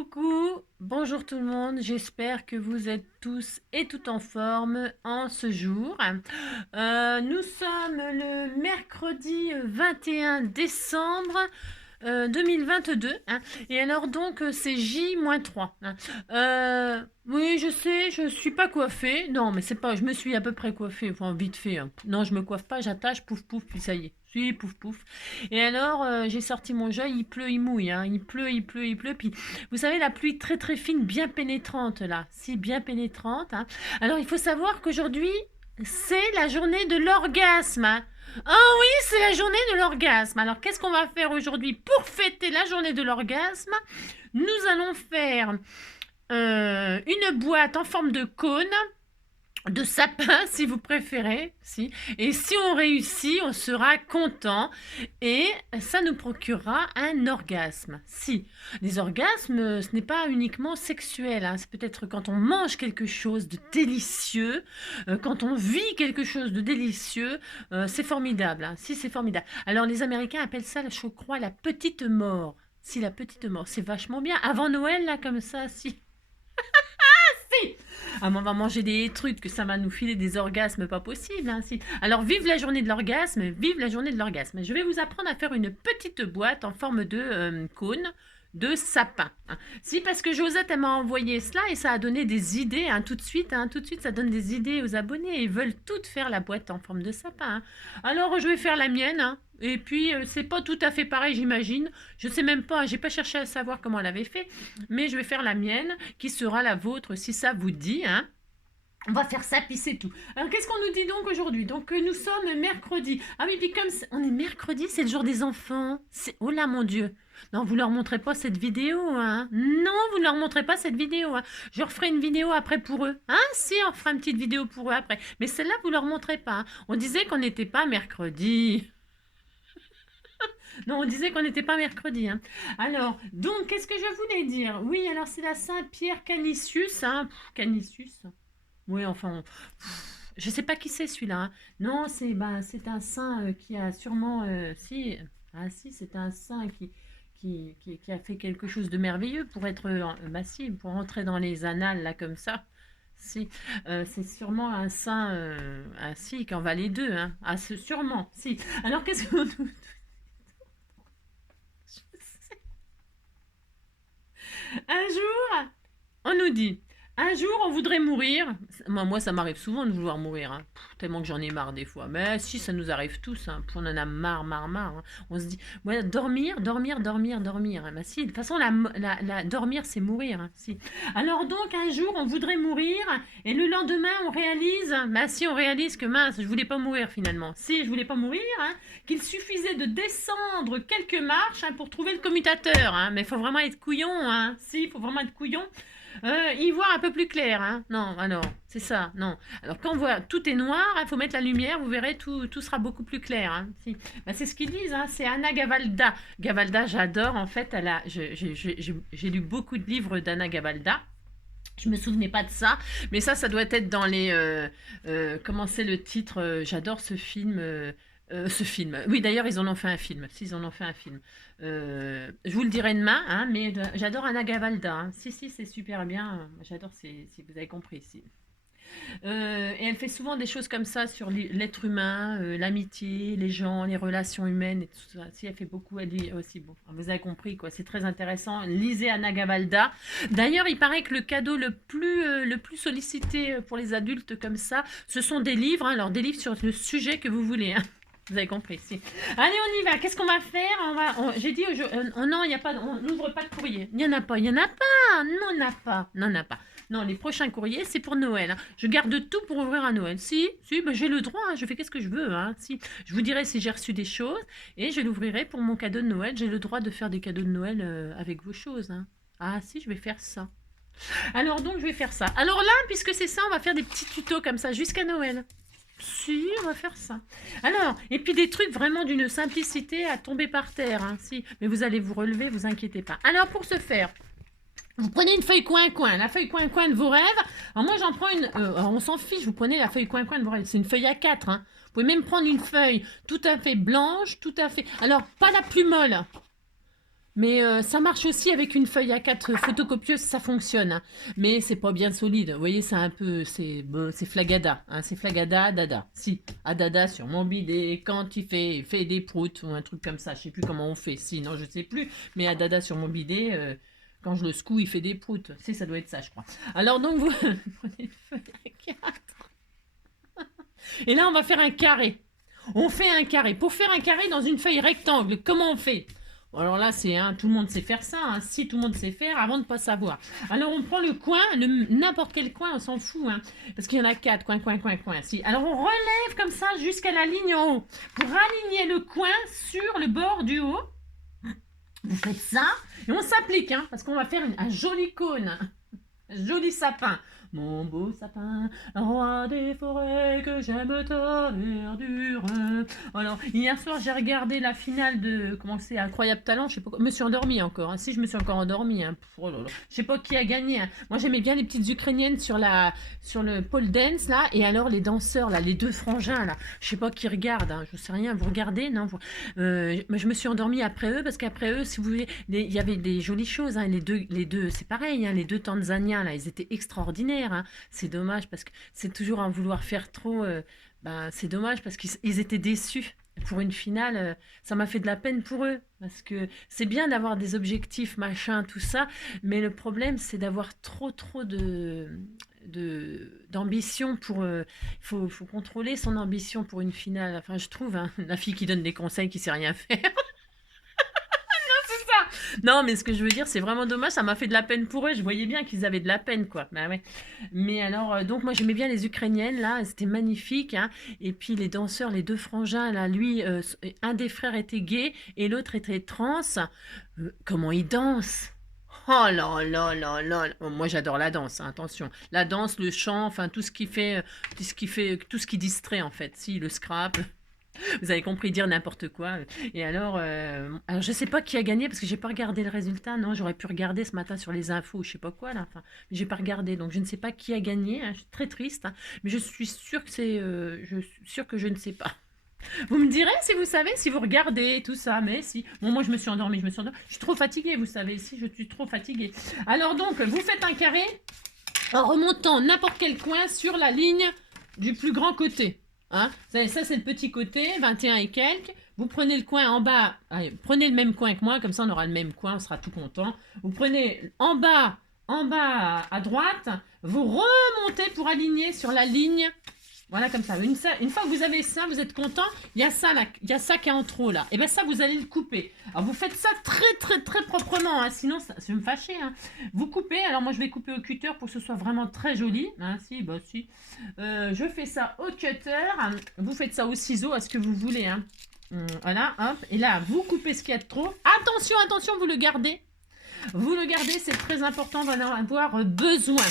Coucou, bonjour tout le monde, j'espère que vous êtes tous et toutes en forme en ce jour. Nous sommes le mercredi 21 décembre 2022, hein. Et alors donc c'est J-3, hein. Oui, je sais, je suis pas coiffée. Non, mais c'est pas, je me suis à peu près coiffée, enfin vite fait, hein. Non, je me coiffe pas, j'attache, pouf pouf, puis ça y est. Si, pouf pouf. Et alors, j'ai sorti mon joie, il pleut, il mouille, hein. Il pleut, il pleut, il pleut. Puis, vous savez, la pluie très très fine, bien pénétrante là. Si, bien pénétrante, hein. Alors, il faut savoir qu'aujourd'hui, c'est la journée de l'orgasme, hein. Oh oui, c'est la journée de l'orgasme. Alors, qu'est-ce qu'on va faire aujourd'hui pour fêter la journée de l'orgasme? Nous allons faire une boîte en forme de cône, de sapin si vous préférez, si. Et si on réussit, on sera content et ça nous procurera un orgasme. Si. Les orgasmes, ce n'est pas uniquement sexuel, hein. C'est peut-être quand on mange quelque chose de délicieux, quand on vit quelque chose de délicieux, c'est formidable, hein. Si, c'est formidable. Alors les Américains appellent ça, je crois, la petite mort. Si, la petite mort, c'est vachement bien. Avant Noël, là, comme ça, si. Si. Ah, on va manger des trucs que ça va nous filer des orgasmes pas possibles, hein, si. Alors vive la journée de l'orgasme, vive la journée de l'orgasme. Je vais vous apprendre à faire une petite boîte en forme de cône de sapin, hein. Si, parce que Josette elle m'a envoyé cela et ça a donné des idées, hein, tout de suite, ça donne des idées aux abonnés. Ils veulent toutes faire la boîte en forme de sapin, hein. Alors je vais faire la mienne, hein. Et puis c'est pas tout à fait pareil, j'imagine. Je sais même pas, j'ai pas cherché à savoir comment elle avait fait, mais je vais faire la mienne qui sera la vôtre si ça vous dit, hein. On va faire ça, puis c'est tout. Alors, qu'est-ce qu'on nous dit donc aujourd'hui? Donc, nous sommes mercredi. Ah oui, puis comme on est mercredi, c'est le jour des enfants. Oh là, mon Dieu. Non, vous leur montrez pas cette vidéo, hein. Non, vous ne leur montrez pas cette vidéo, hein. Je referai une vidéo après pour eux. Hein? Si, on fera une petite vidéo pour eux après. Mais celle-là, vous leur montrez pas, hein. On disait qu'on n'était pas mercredi. Non, on disait qu'on n'était pas mercredi, hein. Alors, donc, qu'est-ce que je voulais dire? Oui, alors c'est la Saint-Pierre Canisius, hein. Canisius. Oui, enfin, je sais pas qui c'est celui-là, hein. Non, c'est un saint qui a sûrement, si, ah si, c'est un saint qui a fait quelque chose de merveilleux pour être, bah si, pour entrer dans les annales là comme ça. Si, c'est sûrement un saint, ah si, qui en valait deux, hein. Ah, sûrement, si. Alors qu'est-ce qu'on nous... Un jour, on nous dit, un jour on voudrait mourir. Moi ça m'arrive souvent de vouloir mourir, hein. Tellement que j'en ai marre des fois. Mais si, ça nous arrive tous, hein. On en a marre, marre, marre, hein. On se dit, ouais, dormir, dormir, dormir, dormir, hein. Bah si, de toute façon, dormir c'est mourir, hein. Si. Alors donc, un jour on voudrait mourir et le lendemain on réalise, bah si, on réalise que mince, je voulais pas mourir finalement. Si, je voulais pas mourir, hein, qu'il suffisait de descendre quelques marches, hein, pour trouver le commutateur, hein. Mais il faut vraiment être couillon, hein. Si, il faut vraiment être couillon. Y voir un peu plus clair, hein. Non, alors, c'est ça, non. Alors, quand on voit tout est noir, il faut mettre la lumière, vous verrez, tout sera beaucoup plus clair, hein. Si. Bah, c'est ce qu'ils disent, hein. C'est Anna Gavalda. Gavalda, j'adore, en fait, j'ai lu beaucoup de livres d'Anna Gavalda. Je me souvenais pas de ça, mais ça doit être dans les... comment c'est le titre? J'adore ce film. Ce film. Oui, d'ailleurs, ils en ont fait un film. Si, ils en ont fait un film. Je vous le dirai demain, hein, mais j'adore Anna Gavalda, hein. Si, si, c'est super bien. J'adore, si vous avez compris. Si. Et elle fait souvent des choses comme ça sur l'être humain, l'amitié, les gens, les relations humaines et tout ça. Si, elle fait beaucoup, elle dit aussi. Bon, vous avez compris, quoi. C'est très intéressant. Lisez Anna Gavalda. D'ailleurs, il paraît que le cadeau le plus sollicité pour les adultes comme ça, ce sont des livres, hein. Alors, des livres sur le sujet que vous voulez, hein. Vous avez compris, si. Allez, on y va. Qu'est-ce qu'on va faire? J'ai dit, non, il n'y a pas, on n'ouvre pas de courrier. Il n'y en a pas, il n'y en a pas. Non, il n'y en a pas. Non, il n'y en a pas. Non, les prochains courriers, c'est pour Noël, hein. Je garde tout pour ouvrir à Noël. Si, ben, j'ai le droit, hein. Je fais qu'est-ce que je veux, hein. Si. Je vous dirai si j'ai reçu des choses et je l'ouvrirai pour mon cadeau de Noël. J'ai le droit de faire des cadeaux de Noël avec vos choses, hein. Ah, si, je vais faire ça. Alors, donc, je vais faire ça. Alors là, puisque c'est ça, on va faire des petits tutos comme ça jusqu'à Noël. Si, on va faire ça. Alors, et puis des trucs vraiment d'une simplicité à tomber par terre, hein, si. Mais vous allez vous relever, vous inquiétez pas. Alors, pour ce faire, vous prenez une feuille coin-coin, la feuille coin-coin de vos rêves. Alors moi, j'en prends une, on s'en fiche, vous prenez la feuille coin-coin de vos rêves. C'est une feuille A4, hein. Vous pouvez même prendre une feuille tout à fait blanche, tout à fait... Alors, pas la plus molle. Mais ça marche aussi avec une feuille A4 photocopieuse, ça fonctionne, hein. Mais c'est pas bien solide. Vous voyez, c'est un peu, c'est bon, c'est flagada, hein, c'est flagada, dada. Si, à dada sur mon bidet, quand il fait des proutes ou un truc comme ça. Je sais plus comment on fait. Si, non, je sais plus. Mais à dada sur mon bidet, quand je le secoue, il fait des proutes. Si, ça doit être ça, je crois. Alors donc, vous prenez une feuille A4. Et là, on va faire un carré. On fait un carré. Pour faire un carré dans une feuille rectangle, comment on fait? Alors là, c'est tout le monde sait faire ça. Hein. Si tout le monde sait faire, avant de ne pas savoir. Alors on prend le coin, n'importe quel coin, on s'en fout. Hein, parce qu'il y en a 4, coin, coin, coin, coin. Si. Alors on relève comme ça jusqu'à la ligne en haut. Pour aligner le coin sur le bord du haut. Vous faites ça et on s'applique. Hein, parce qu'on va faire un joli cône. Un joli sapin. Mon beau sapin, roi des forêts, que j'aime ta verdure. Alors, hier soir, j'ai regardé la finale de, comment c'est, Incroyable Talent, je sais pas, je me suis endormie encore, hein. Si, je me suis encore endormie, hein. Oh là là. Je sais pas qui a gagné, hein. Moi, j'aimais bien les petites Ukrainiennes sur le pole dance, là, et alors les danseurs, là, les deux frangins, là, je sais pas qui regarde, hein. Je sais rien, vous regardez, non, je me suis endormie après eux, parce qu'après eux, si vous voulez, il y avait des jolies choses, hein. Les deux, c'est pareil, hein, les deux Tanzaniens, là, ils étaient extraordinaires. Hein. C'est dommage parce que c'est toujours un vouloir faire trop. C'est dommage parce qu'ils étaient déçus pour une finale. Ça m'a fait de la peine pour eux parce que c'est bien d'avoir des objectifs, machin, tout ça, mais le problème c'est d'avoir trop d'ambition pour faut contrôler son ambition pour une finale. Enfin, je trouve, hein, la fille qui donne des conseils qui sait rien faire. Non, mais ce que je veux dire, c'est vraiment dommage. Ça m'a fait de la peine pour eux. Je voyais bien qu'ils avaient de la peine, quoi. Bah ouais. Mais alors, donc moi j'aimais bien les Ukrainiennes là. C'était magnifique. Hein. Et puis les danseurs, les deux frangins là. Lui, un des frères était gay et l'autre était trans. Comment ils dansent? Oh là là là là. Moi j'adore la danse. Hein, attention, la danse, le chant, enfin tout ce qui fait, tout ce qui distrait en fait. Si le scrap. Vous avez compris, dire n'importe quoi. Et alors je sais pas qui a gagné parce que j'ai pas regardé le résultat. Non, j'aurais pu regarder ce matin sur les infos, je sais pas quoi là. Enfin, mais j'ai pas regardé, donc je ne sais pas qui a gagné. Hein. Je suis très triste, hein. Mais je suis sûre que je suis sûre que je ne sais pas. Vous me direz si vous savez, si vous regardez tout ça. Mais si, bon, moi je me suis endormie, Je suis trop fatiguée, vous savez. Si, je suis trop fatiguée. Alors donc, vous faites un carré en remontant n'importe quel coin sur la ligne du plus grand côté. Hein, ça c'est le petit côté, 21 et quelques. Vous prenez le coin en bas, allez, prenez le même coin que moi, comme ça on aura le même coin, on sera tout content. Vous prenez en bas à droite, vous remontez pour aligner sur la ligne. Voilà, comme ça. Une fois que vous avez ça, vous êtes content. Il y a ça là, il y a ça qui est en trop là. Et bien ça, vous allez le couper. Alors vous faites ça très proprement, hein, sinon ça va me fâcher. Hein. Vous coupez. Alors moi je vais couper au cutter pour que ce soit vraiment très joli. Hein, si, bah si. Je fais ça au cutter. Vous faites ça au ciseau, à ce que vous voulez. Hein. Voilà, hop. Et là, vous coupez ce qu'il y a de trop. Attention, attention, vous le gardez. Vous le gardez, c'est très important. On va en avoir besoin.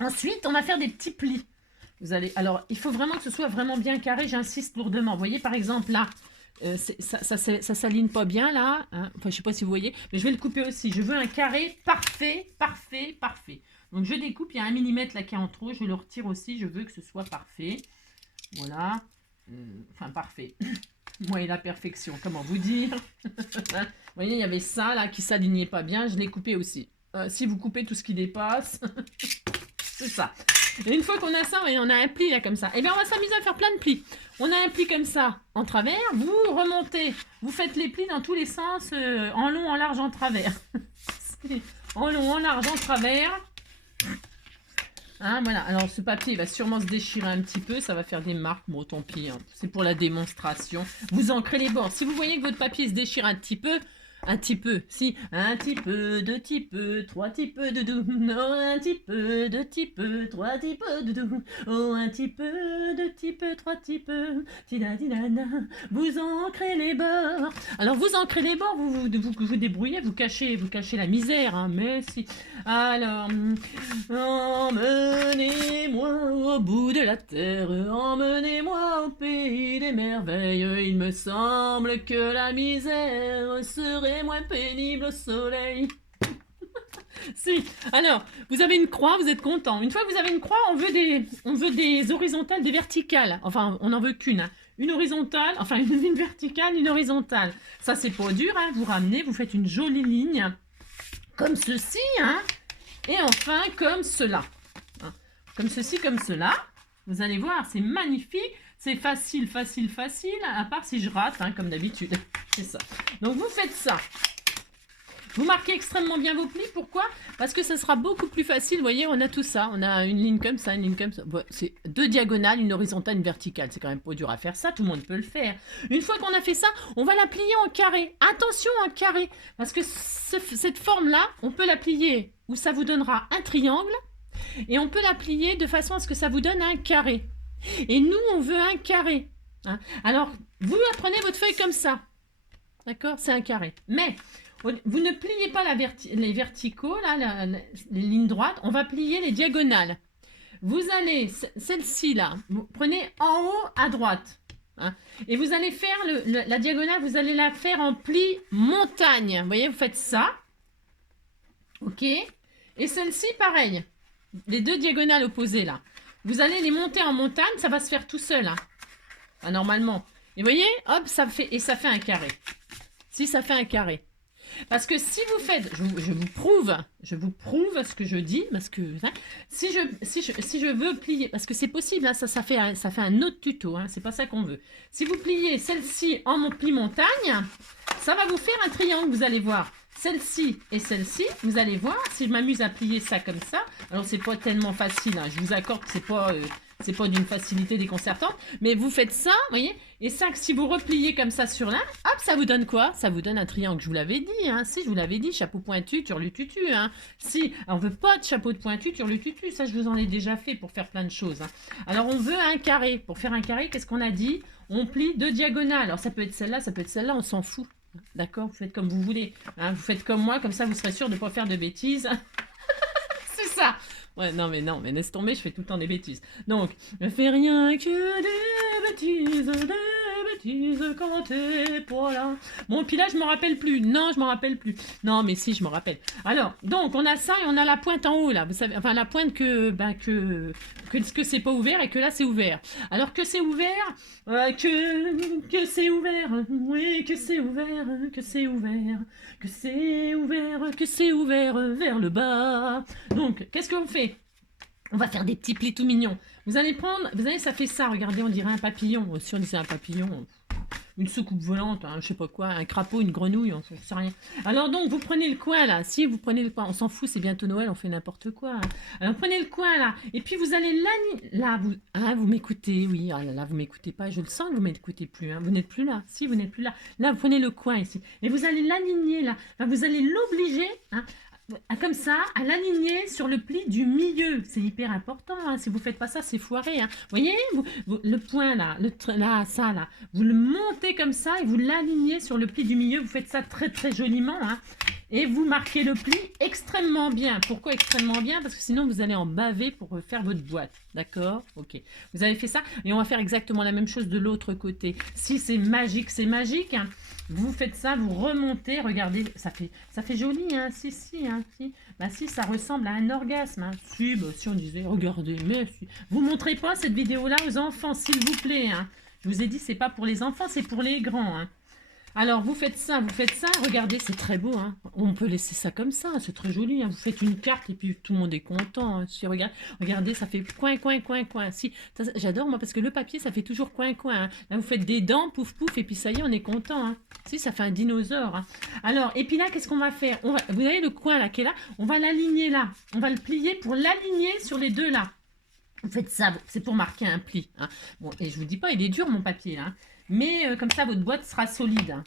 Ensuite, on va faire des petits plis. Alors, il faut vraiment que ce soit vraiment bien carré, j'insiste lourdement. Vous voyez, par exemple, là, ça s'aligne pas bien, là. Hein. Enfin, je sais pas si vous voyez, mais je vais le couper aussi. Je veux un carré parfait. Donc, je découpe, il y a 1 mm là qui est en trop. Je le retire aussi, je veux que ce soit parfait. Voilà. Enfin, parfait. Moi et la perfection, comment vous dire. Vous voyez, il y avait ça, là, qui s'alignait pas bien. Je l'ai coupé aussi. Si vous coupez tout ce qui dépasse, c'est ça. Et une fois qu'on a ça, on a un pli là comme ça. Et bien on va s'amuser à faire plein de plis. On a un pli comme ça en travers, vous remontez, vous faites les plis dans tous les sens, en long, en large, en travers. En long, en large, en travers. Hein, voilà, alors ce papier va sûrement se déchirer un petit peu, ça va faire des marques, bon tant pis, hein. C'est pour la démonstration. Vous ancrez les bords. Si vous voyez que votre papier se déchire un petit peu, si, un petit peu, 2 petits peu, 3 petits peu de doux, oh, un petit peu, 2 petits peu, 3 petits peu de doux, oh, un petit peu, 2 petits peu, 3 petits peu, vous ancrez les bords. Alors vous ancrez les bords, vous débrouillez, vous cachez la misère, hein, mais si. Alors, emmenez-moi au bout de la terre, emmenez-moi au pays des merveilles, il me semble que la misère serait moins pénible au soleil. Si, alors, vous avez une croix, vous êtes content. Une fois que vous avez une croix, on veut des horizontales, des verticales. Enfin, on n'en veut qu'une. Hein. une horizontale, enfin une verticale, une horizontale. Ça, c'est pas dur, hein. Vous ramenez, vous faites une jolie ligne, comme ceci, hein. Et enfin, comme cela. Hein. Comme ceci, comme cela. Vous allez voir, c'est magnifique. C'est facile, facile, facile, à part si je rate, hein, comme d'habitude. C'est ça. Donc, vous faites ça. Vous marquez extrêmement bien vos plis. Pourquoi? Parce que ça sera beaucoup plus facile. Vous voyez, on a tout ça. On a une ligne comme ça, une ligne comme ça. Bon, c'est 2 diagonales, une horizontale, une verticale. C'est quand même pas dur à faire ça. Tout le monde peut le faire. Une fois qu'on a fait ça, on va la plier en carré. Attention en carré. Parce que cette forme-là, on peut la plier où ça vous donnera un triangle. Et on peut la plier de façon à ce que ça vous donne un carré. Et nous, on veut un carré. Hein. Alors, vous prenez votre feuille comme ça. D'accord? C'est un carré. Mais vous ne pliez pas les verticaux, là, les lignes droites. On va plier les diagonales. Vous allez, celle-ci, là, vous prenez en haut à droite. Hein, et vous allez faire la diagonale, vous allez la faire en pli montagne. Vous voyez, vous faites ça. OK? Et celle-ci, pareil. Les 2 diagonales opposées, là. Vous allez les monter en montagne, ça va se faire tout seul. Hein. Enfin, normalement. Et vous voyez, hop, ça fait un carré. Si, ça fait un carré. Parce que si vous faites, je vous prouve ce que je dis, parce que hein, si je veux plier, parce que c'est possible, hein, ça fait un autre tuto, hein, c'est pas ça qu'on veut. Si vous pliez celle-ci en pli montagne, ça va vous faire un triangle, vous allez voir. Celle-ci et celle-ci, vous allez voir, si je m'amuse à plier ça comme ça, alors c'est pas tellement facile, hein, je vous accorde que c'est pas d'une facilité déconcertante, mais vous faites ça, vous voyez, et ça, si vous repliez comme ça sur l'un, hop, ça vous donne quoi? Ça vous donne un triangle, je vous l'avais dit, hein, si, je vous l'avais dit, chapeau pointu, turlututu, hein, si, on veut pas de chapeau de pointu, turlututu, ça je vous en ai déjà fait pour faire plein de choses, hein. Alors on veut un carré, pour faire un carré, qu'est-ce qu'on a dit? On plie 2 diagonales, alors ça peut être celle-là, ça peut être celle-là, on s'en fout. D'accord, vous faites comme vous voulez. Hein, vous faites comme moi, comme ça vous serez sûr de ne pas faire de bêtises. C'est ça. Ouais, non, mais laisse tomber, je fais tout le temps des bêtises. Donc, ne fais rien que des bêtises quand t'es pas là. Bon, puis là, je m'en rappelle plus. Non, je m'en rappelle plus. Non, mais si, je m'en rappelle. Alors, donc, on a ça et on a la pointe en haut, là. Vous savez, enfin, la pointe que c'est pas ouvert et que là, c'est ouvert. Alors que c'est ouvert, que c'est ouvert, oui, que c'est ouvert, que c'est ouvert, que c'est ouvert, que c'est ouvert vers le bas. Donc, qu'est-ce qu'on fait? On va faire des petits plis tout mignons. Vous allez prendre, vous savez, ça fait ça, regardez, on dirait un papillon. Si on disait un papillon, une soucoupe volante, hein, je sais pas quoi, un crapaud, une grenouille, on ne sait rien. Alors donc, vous prenez le coin là, si vous prenez le coin, on s'en fout, c'est bientôt Noël, on fait n'importe quoi. Hein. Alors prenez le coin là, et puis vous allez là, vous m'écoutez, oui, ah là, vous m'écoutez pas, je le sens que vous m'écoutez plus, hein. Vous n'êtes plus là, si, vous n'êtes plus là. Là, vous prenez le coin ici, et vous allez l'aligner là, enfin, vous allez l'obliger, hein, comme ça, à l'aligner sur le pli du milieu. C'est hyper important. Hein. Si vous ne faites pas ça, c'est foiré. Hein. Vous voyez, le point là, ça là, vous le montez comme ça et vous l'alignez sur le pli du milieu. Vous faites ça très très joliment. Hein. Et vous marquez le pli extrêmement bien. Pourquoi extrêmement bien? Parce que sinon, vous allez en baver pour faire votre boîte. D'accord? Ok. Vous avez fait ça. Et on va faire exactement la même chose de l'autre côté. Si c'est magique, c'est magique. Hein. Vous faites ça, vous remontez, regardez, ça fait joli, hein, si, hein, si. Bah si, ça ressemble à un orgasme, hein. Si, bah, si on disait, regardez, mais si. Vous montrez pas cette vidéo-là aux enfants, s'il vous plaît, hein. Je vous ai dit, c'est pas pour les enfants, c'est pour les grands, hein. Alors, vous faites ça, regardez, c'est très beau, hein. On peut laisser ça comme ça, c'est très joli, hein. Vous faites une carte et puis tout le monde est content, hein. Si, regardez, ça fait coin, coin, coin, coin. Si, j'adore, moi, parce que le papier, ça fait toujours coin, coin, hein. Là, vous faites des dents, pouf, pouf, et puis ça y est, on est content, hein. Si, ça fait un dinosaure, hein. Alors, et puis là, qu'est-ce qu'on va faire? Vous voyez le coin, là, qui est là? On va l'aligner là. On va le plier pour l'aligner sur les deux, là. Vous faites ça, c'est pour marquer un pli, hein. Bon, et je vous dis pas, il est dur, mon papier, là, hein. Mais comme ça, votre boîte sera solide. Hein.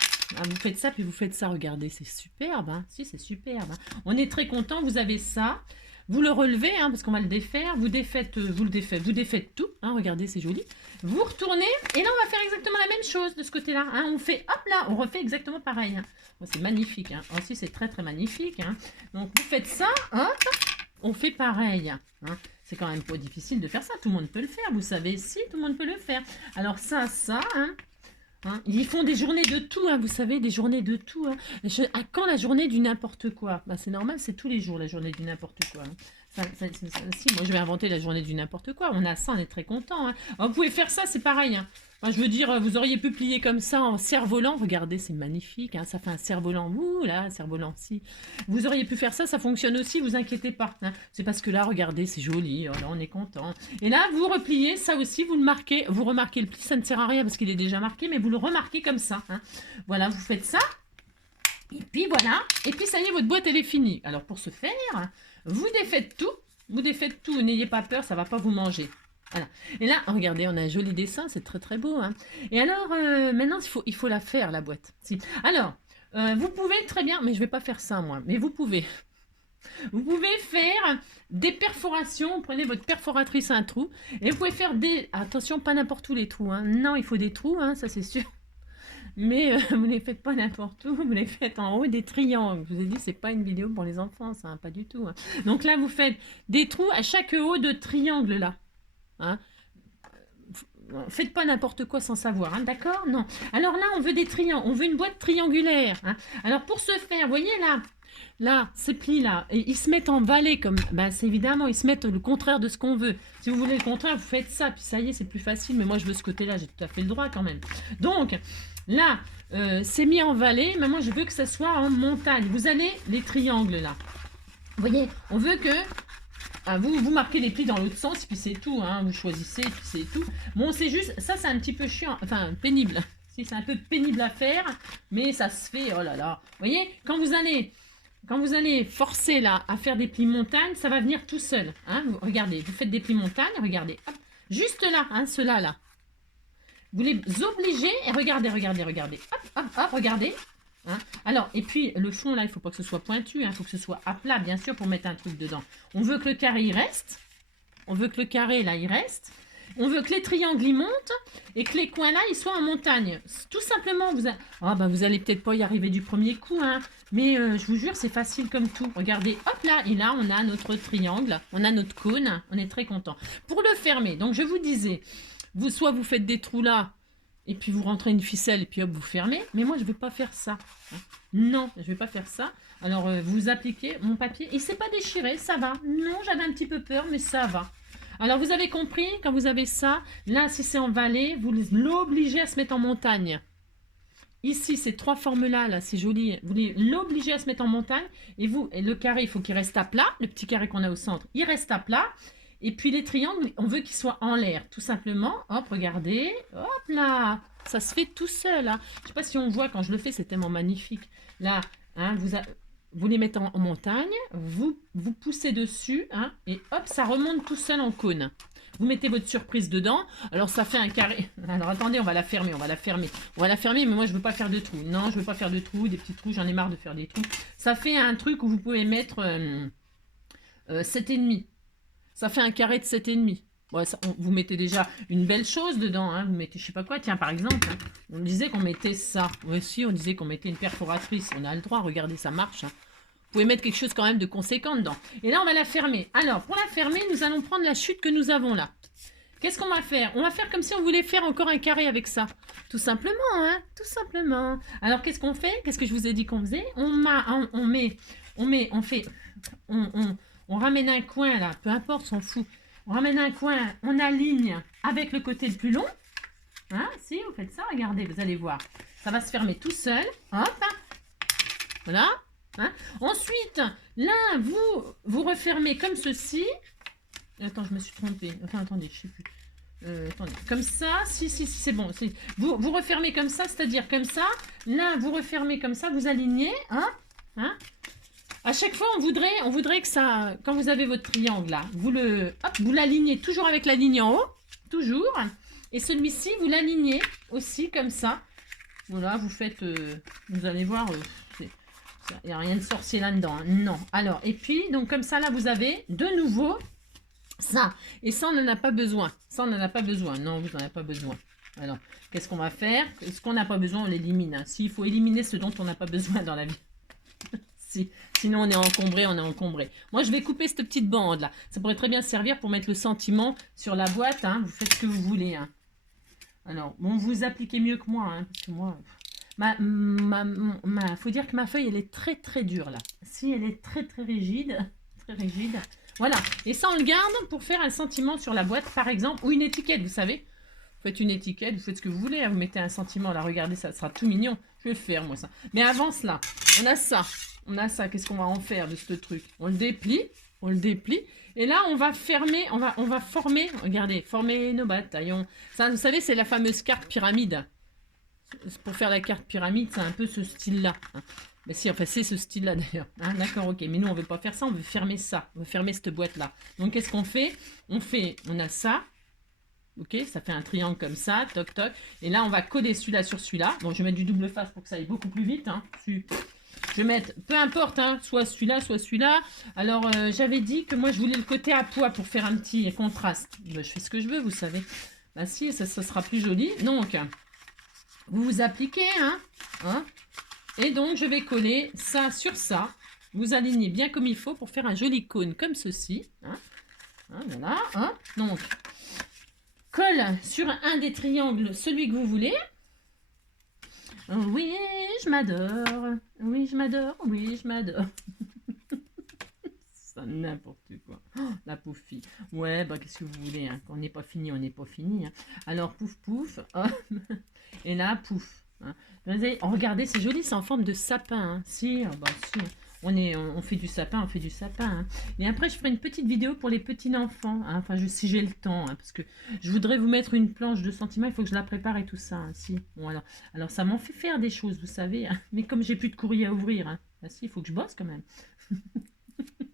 Vous faites ça, puis vous faites ça. Regardez, c'est superbe. Hein. Si, c'est superbe. Hein. On est très content. Vous avez ça. Vous le relevez, hein, parce qu'on va le défaire. Vous défaites tout. Hein. Regardez, c'est joli. Vous retournez. Et là, on va faire exactement la même chose de ce côté-là. Hein. On fait, hop là, on refait exactement pareil. Hein. Bon, c'est magnifique. Hein. Aussi, c'est très, très magnifique. Hein. Donc, vous faites ça. Hop. On fait pareil. Hein. C'est quand même pas difficile de faire ça. Tout le monde peut le faire. Vous savez, si, tout le monde peut le faire. Alors, ça, hein. Hein, ils font des journées de tout, hein, vous savez, des journées de tout. Hein. À quand la journée du n'importe quoi? Bah, c'est normal, c'est tous les jours la journée du n'importe quoi. Hein. Si, moi je vais inventer la journée du n'importe quoi. On a ça, on est très content. Hein. Alors, vous pouvez faire ça, c'est pareil. Hein. Enfin, je veux dire, vous auriez pu plier comme ça en cerf-volant. Regardez, c'est magnifique. Hein. Ça fait un cerf-volant. Ouh là, cerf-volant, si. Vous auriez pu faire ça, ça fonctionne aussi, vous inquiétez pas. Hein. C'est parce que là, regardez, c'est joli. Oh, là, on est content. Et là, vous repliez, ça aussi, vous le marquez. Vous remarquez le pli, ça ne sert à rien parce qu'il est déjà marqué, mais vous le remarquez comme ça. Hein. Voilà, vous faites ça. Et puis voilà. Et puis ça y est, votre boîte, elle est finie. Alors, pour ce faire, vous défaites tout. Vous défaites tout, n'ayez pas peur, ça ne va pas vous manger. Voilà. Et là, regardez, on a un joli dessin, c'est très très beau. Hein. Et alors, maintenant, il faut la faire, la boîte. Si. Alors, vous pouvez très bien, mais je ne vais pas faire ça, moi, mais vous pouvez. Vous pouvez faire des perforations, vous prenez votre perforatrice à un trou, et vous pouvez faire des... Attention, pas n'importe où les trous. Hein. Non, il faut des trous, hein, ça c'est sûr. Mais vous ne les faites pas n'importe où, vous les faites en haut des triangles. Je vous ai dit, c'est pas une vidéo pour les enfants, ça, hein, pas du tout. Hein. Donc là, vous faites des trous à chaque haut de triangle là. Hein. Faites pas n'importe quoi sans savoir, hein, d'accord? Non. Alors là, on veut des triangles, on veut une boîte triangulaire. Hein. Alors pour ce faire, vous voyez là, ces plis-là, ils se mettent en vallée comme, ben c'est évidemment, ils se mettent le contraire de ce qu'on veut. Si vous voulez le contraire, vous faites ça, puis ça y est, c'est plus facile. Mais moi, je veux ce côté-là, j'ai tout à fait le droit quand même. Donc, là, c'est mis en vallée, mais moi, je veux que ça soit en montagne. Vous allez, les triangles, là. Vous voyez, on veut que... vous marquez les plis dans l'autre sens, puis c'est tout. Hein, vous choisissez, puis c'est tout. Bon, c'est juste... Ça, c'est un petit peu chiant, enfin, pénible. Si, c'est un peu pénible à faire, mais ça se fait, oh là là. Vous voyez, quand vous allez forcer là à faire des plis montagne, ça va venir tout seul. Hein, regardez, vous faites des plis montagne, regardez. Hop, juste là, hein, ceux-là, là. Vous les obligez et regardez. Hop, regardez. Hein. Alors, et puis le fond là, il ne faut pas que ce soit pointu, il faut que ce soit à plat, bien sûr, pour mettre un truc dedans. On veut que le carré il reste. On veut que le carré là il reste. On veut que les triangles y montent et que les coins là ils soient en montagne. Tout simplement, vous allez peut-être pas y arriver du premier coup, hein, mais je vous jure, c'est facile comme tout. Regardez, hop là, et là on a notre triangle, on a notre cône, on est très content. Pour le fermer, donc je vous disais, soit vous faites des trous là, et puis vous rentrez une ficelle, et puis hop, vous fermez. Mais moi, je ne vais pas faire ça. Hein. Non, je ne vais pas faire ça. Alors, vous appliquez mon papier. Il ne s'est pas déchiré, ça va. Non, j'avais un petit peu peur, mais ça va. Alors, vous avez compris, quand vous avez ça, là, si c'est en vallée, vous l'obligez à se mettre en montagne. Ici, ces trois formes-là, là, c'est joli. Vous l'obligez à se mettre en montagne. Et le carré, il faut qu'il reste à plat. Le petit carré qu'on a au centre, il reste à plat. Et puis les triangles, on veut qu'ils soient en l'air, tout simplement. Hop, regardez. Hop là. Ça se fait tout seul. Hein. Je ne sais pas si on voit quand je le fais, c'est tellement magnifique. Là, hein, vous les mettez en montagne, vous poussez dessus, hein, et hop, ça remonte tout seul en cône. Vous mettez votre surprise dedans. Alors, ça fait un carré. Alors, attendez, on va la fermer, mais moi, je ne veux pas faire de trous. Non, je ne veux pas faire de trous, des petits trous. J'en ai marre de faire des trous. Ça fait un truc où vous pouvez mettre 7,5. Ça fait un carré de 7,5. Ouais, vous mettez déjà une belle chose dedans. Hein. Vous mettez, je sais pas quoi, tiens, par exemple, hein, on disait qu'on mettait ça. Aussi, on disait qu'on mettait une perforatrice. On a le droit, regardez, ça marche. Hein. Vous pouvez mettre quelque chose quand même de conséquent dedans. Et là, on va la fermer. Alors, pour la fermer, nous allons prendre la chute que nous avons là. Qu'est-ce qu'on va faire? On va faire comme si on voulait faire encore un carré avec ça. Tout simplement, hein, tout simplement. Alors, qu'est-ce qu'on fait? Qu'est-ce que je vous ai dit qu'on faisait? On ramène un coin là, peu importe, on s'en fout. On ramène un coin, on aligne avec le côté le plus long. Hein, si, vous faites ça, regardez, vous allez voir. Ça va se fermer tout seul. Hop. Voilà. Hein. Ensuite, là, vous refermez comme ceci. Attends, je me suis trompée. Enfin, attendez, je ne sais plus. Attendez, comme ça, si, c'est bon. Vous refermez comme ça, c'est-à-dire comme ça. Là, vous refermez comme ça, vous alignez. Hein. À chaque fois, on voudrait que ça, quand vous avez votre triangle là, vous l'alignez toujours avec la ligne en haut, toujours. Et celui-ci, vous l'alignez aussi comme ça. Voilà, vous faites, vous allez voir, il n'y a rien de sorcier là-dedans. Hein. Non. Alors, et puis, donc comme ça, là, vous avez de nouveau ça. Et ça, on n'en a pas besoin. Ça, on n'en a pas besoin. Non, vous n'en avez pas besoin. Alors, qu'est-ce qu'on va faire? Ce qu'on n'a pas besoin, on l'élimine. Hein. S'il faut éliminer ce dont on n'a pas besoin dans la vie. Sinon, on est encombré. Moi, je vais couper cette petite bande là. Ça pourrait très bien servir pour mettre le sentiment sur la boîte. Hein. Vous faites ce que vous voulez. Hein. Alors, bon, vous appliquez mieux que moi. Hein, parce que moi, faut dire que ma feuille, elle est très, très dure là. Si, elle est très, très rigide. Très rigide. Voilà. Et ça, on le garde pour faire un sentiment sur la boîte, par exemple, ou une étiquette, vous savez. Vous faites une étiquette, vous faites ce que vous voulez, hein, vous mettez un sentiment, là, regardez, ça sera tout mignon. Je vais le faire, moi, ça. Mais avant cela, on a ça. On a ça, qu'est-ce qu'on va en faire de ce truc? On le déplie, et là, on va fermer, on va former, regardez, former nos bataillons. Ça, vous savez, c'est la fameuse carte pyramide. Pour faire la carte pyramide, c'est un peu ce style-là. Hein. Mais si, enfin, c'est ce style-là d'ailleurs. Hein, d'accord, ok. Mais nous, on ne veut pas faire ça, on veut fermer ça. On veut fermer cette boîte-là. Donc, qu'est-ce qu'on fait? On a ça. Ok, ça fait un triangle comme ça, toc toc. Et là, on va coller celui-là sur celui-là. Bon, je vais mettre du double face pour que ça aille beaucoup plus vite. Hein. Je vais mettre, peu importe, hein, soit celui-là, soit celui-là. Alors, j'avais dit que moi, je voulais le côté à poids pour faire un petit contraste. Ben, je fais ce que je veux, vous savez. Bah si, ça sera plus joli. Donc, vous vous appliquez, hein. Et donc, je vais coller ça sur ça. Vous alignez bien comme il faut pour faire un joli cône comme ceci. Hein. Voilà. Hein. Donc, colle sur un des triangles, celui que vous voulez. Oui, je m'adore. Oui, je m'adore. Oui, je m'adore. Ça, n'importe quoi. Oh, la pauvre fille. Ouais, bah, qu'est-ce que vous voulez, hein. Quand on n'est pas fini, on n'est pas fini. Hein. Alors, pouf, pouf. Hop. Et là, pouf. Hein. Regardez, c'est joli, c'est en forme de sapin. Hein. Si, bah, si. On fait du sapin, Hein. Et après, je ferai une petite vidéo pour les petits enfants. Hein. Enfin, si j'ai le temps. Hein, parce que je voudrais vous mettre une planche de sentiments. Il faut que je la prépare et tout ça. Hein, si. Bon, alors, ça m'en fait faire des choses, vous savez. Hein. Mais comme j'ai plus de courrier à ouvrir, hein, bah, si, il faut que je bosse quand même.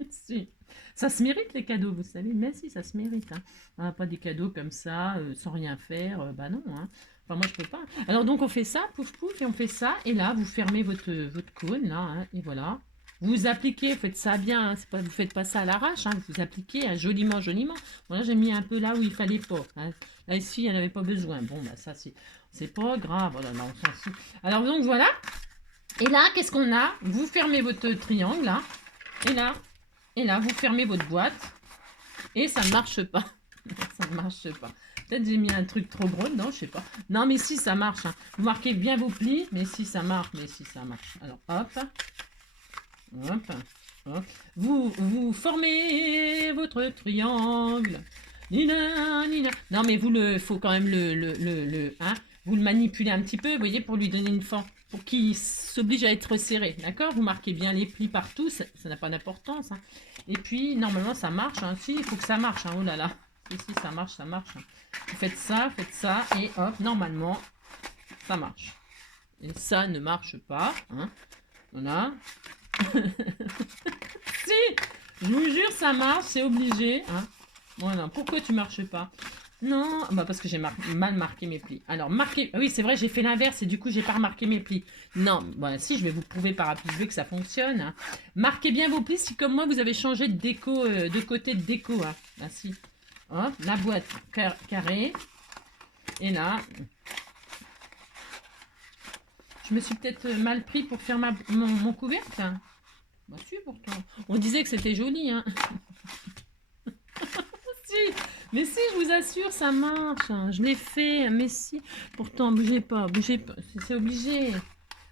Si. Ça se mérite les cadeaux, vous savez. Mais si, ça se mérite. Hein. Pas des cadeaux comme ça, sans rien faire. Bah non. Hein. Enfin, moi, je peux pas. Alors, donc, on fait ça, pouf, pouf, et on fait ça. Et là, vous fermez votre cône, là. Hein, et voilà. Vous appliquez, faites ça bien. Hein, vous ne faites pas ça à l'arrache. Hein, vous appliquez hein, joliment, joliment. Voilà, j'ai mis un peu là où il fallait pas. Hein. Là, ici, il n'y en avait pas besoin. Bon, bah ça, c'est pas grave. Voilà, là, on s'en fout. Alors, donc, voilà. Et là, qu'est-ce qu'on a? Vous fermez votre triangle, là. Et là, vous fermez votre boîte. Et ça ne marche pas. Ça ne marche pas. Peut-être j'ai mis un truc trop gros, non, je sais pas. Non, mais si, ça marche. Hein. Vous marquez bien vos plis, mais si, ça marche. Alors, hop. Hop. Hop. Vous formez votre triangle. Nina, nina. Non, mais faut quand même hein, vous le manipulez un petit peu, vous voyez, pour lui donner une forme, pour qu'il s'oblige à être serré, d'accord? Vous marquez bien les plis partout, ça n'a pas d'importance. Hein. Et puis, normalement, ça marche. Hein. Si, il faut que ça marche. Hein. Oh là là. Si, ça marche, ça marche. Hein. Vous faites ça, et hop, normalement, ça marche. Et ça ne marche pas. Hein. Voilà. Si, je vous jure, ça marche, c'est obligé. Hein. Voilà, pourquoi tu marches pas? Non, bah parce que j'ai mal marqué mes plis. Alors, oui, c'est vrai, j'ai fait l'inverse et du coup, j'ai pas remarqué mes plis. Non, bah si, je vais vous prouver par A plus B que ça fonctionne. Hein. Marquez bien vos plis si, comme moi, vous avez changé de déco, de côté de déco. Hein. Là, si. Hop, la boîte carrée. Et là, je me suis peut-être mal pris pour faire mon couvercle. Hein. Bah si, pourtant. On disait que c'était joli, hein. Si, mais si, je vous assure, ça marche. Hein. Je l'ai fait, mais si. Pourtant, bougez pas. C'est obligé.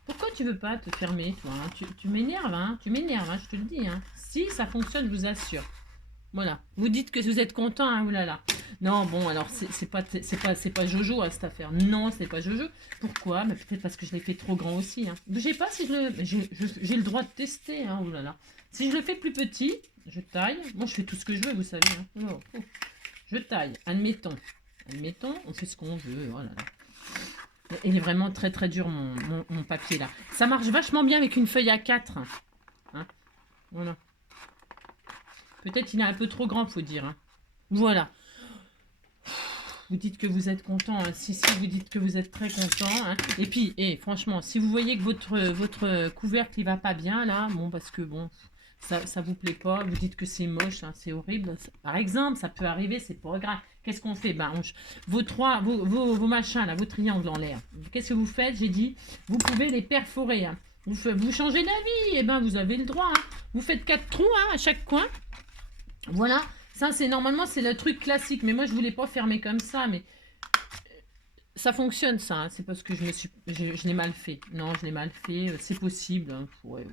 Pourquoi tu veux pas te fermer, toi hein? Tu m'énerves, hein. Tu m'énerves, hein, je te le dis. Hein. Si, ça fonctionne, je vous assure. Voilà. Vous dites que vous êtes content, hein, oulala. Non, bon, alors, c'est pas Jojo, hein, cette affaire. Non, c'est pas Jojo. Pourquoi? Mais peut-être parce que je l'ai fait trop grand aussi. Hein. Bougez pas si j'ai le droit de tester, hein, oulala. Si je le fais plus petit, je taille. Moi, je fais tout ce que je veux, vous savez. Hein. Oh. Je taille. Admettons, on fait ce qu'on veut. Oh là là. Il est vraiment très très dur, mon papier, là. Ça marche vachement bien avec une feuille A4. Hein. Voilà. Peut-être il est un peu trop grand, faut dire. Hein. Voilà. Vous dites que vous êtes content. Hein. Si, vous dites que vous êtes très content. Hein. Et puis, franchement, si vous voyez que votre couvercle, il va pas bien, là, bon, parce que, bon, ça vous plaît pas, vous dites que c'est moche, hein, c'est horrible. Par exemple, ça peut arriver, c'est pas grave. Qu'est-ce qu'on fait? Ben, vos machins, là, vos triangles en l'air. Qu'est-ce que vous faites? J'ai dit, vous pouvez les perforer. Hein. Vous changez d'avis, et ben, vous avez le droit. Hein. Vous faites 4 trous hein, à chaque coin. Voilà, ça normalement c'est le truc classique, mais moi je voulais pas fermer comme ça, mais ça fonctionne ça, hein. C'est parce que je l'ai mal fait. Non, je l'ai mal fait, c'est possible. Hein. Ouais.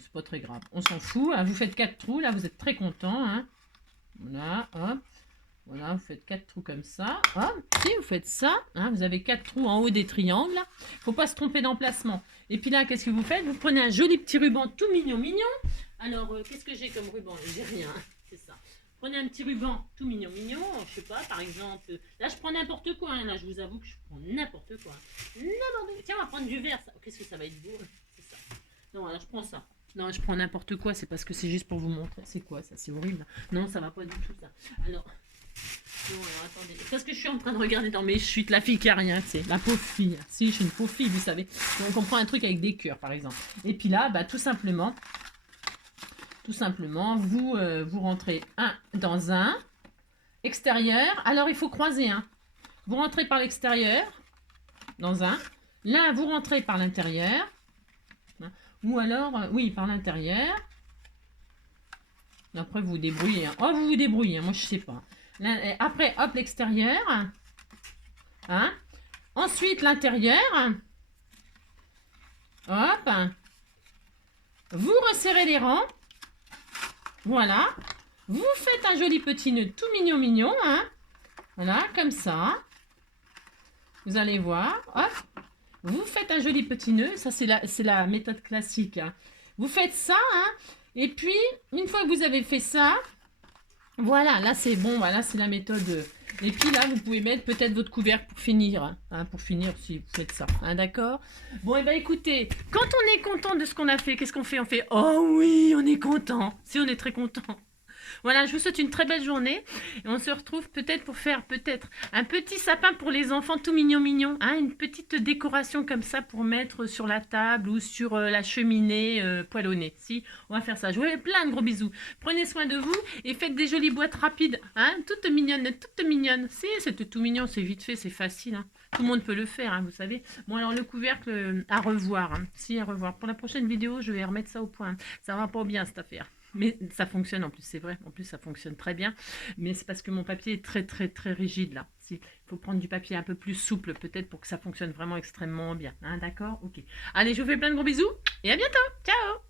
c'est pas très grave. On s'en fout. Hein. Vous faites 4 trous. Là, vous êtes très content. Hein. Voilà, hop. Voilà, vous faites 4 trous comme ça. Hop, si vous faites ça, hein, vous avez 4 trous en haut des triangles. Faut pas se tromper d'emplacement. Et puis là, qu'est-ce que vous faites? Vous prenez un joli petit ruban tout mignon, mignon. Alors, qu'est-ce que j'ai comme ruban? J'ai rien, hein, c'est ça. Prenez un petit ruban tout mignon, mignon. Je sais pas, par exemple. Là, je prends n'importe quoi. Hein, là, je vous avoue que je prends n'importe quoi. N'importe quoi. Tiens, on va prendre du vert. Qu'est-ce que ça va être beau? C'est ça. Non, alors je prends ça. Non, je prends n'importe quoi. C'est parce que c'est juste pour vous montrer. C'est quoi ça? C'est horrible. Non, ça va pas du tout ça. Alors. Non, alors attendez. Parce que je suis en train de regarder dans mes chutes. La fille qui a rien, c'est la pauvre fille. Si, je suis une pauvre fille, vous savez. Donc on prend un truc avec des cœurs, par exemple. Et puis là, bah, tout simplement, vous, vous rentrez dans un extérieur. Alors il faut croiser un. Vous rentrez par l'extérieur, dans un. Là, vous rentrez par l'intérieur. Ou alors, oui, par l'intérieur. Après, vous vous débrouillez. Hein. Oh, vous vous débrouillez. Hein. Moi, je sais pas. Après, hop, l'extérieur. Hein. Ensuite, l'intérieur. Hop. Vous resserrez les rangs. Voilà. Vous faites un joli petit nœud tout mignon, mignon. Hein. Voilà, comme ça. Vous allez voir. Hop. Vous faites un joli petit nœud. Ça, c'est la méthode classique. Hein. Vous faites ça. Hein. Et puis, une fois que vous avez fait ça, voilà, là c'est bon, voilà, c'est la méthode. Et puis là, vous pouvez mettre peut-être votre couvercle pour finir. Hein, pour finir, si vous faites ça. Hein, d'accord? Bon, et bien écoutez, quand on est content de ce qu'on a fait, qu'est-ce qu'on fait? On fait, oh oui, on est content. Si, on est très content. Voilà, je vous souhaite une très belle journée. Et on se retrouve peut-être pour faire un petit sapin pour les enfants tout mignon mignon. Hein, une petite décoration comme ça pour mettre sur la table ou sur la cheminée poêlonnée. Si, on va faire ça. Je vous fais plein de gros bisous. Prenez soin de vous et faites des jolies boîtes rapides. Hein, toutes mignonnes, toutes mignonnes. Si, c'est tout mignon, c'est vite fait, c'est facile. Hein. Tout le monde peut le faire, hein, vous savez. Bon, alors le couvercle, à revoir. Hein. Si, à revoir. Pour la prochaine vidéo, je vais remettre ça au point. Ça va pas bien, cette affaire. Mais ça fonctionne en plus, c'est vrai. En plus, ça fonctionne très bien. Mais c'est parce que mon papier est très, très, très rigide là. Il faut prendre du papier un peu plus souple peut-être pour que ça fonctionne vraiment extrêmement bien. Hein, d'accord? Ok. Allez, je vous fais plein de gros bisous et à bientôt. Ciao!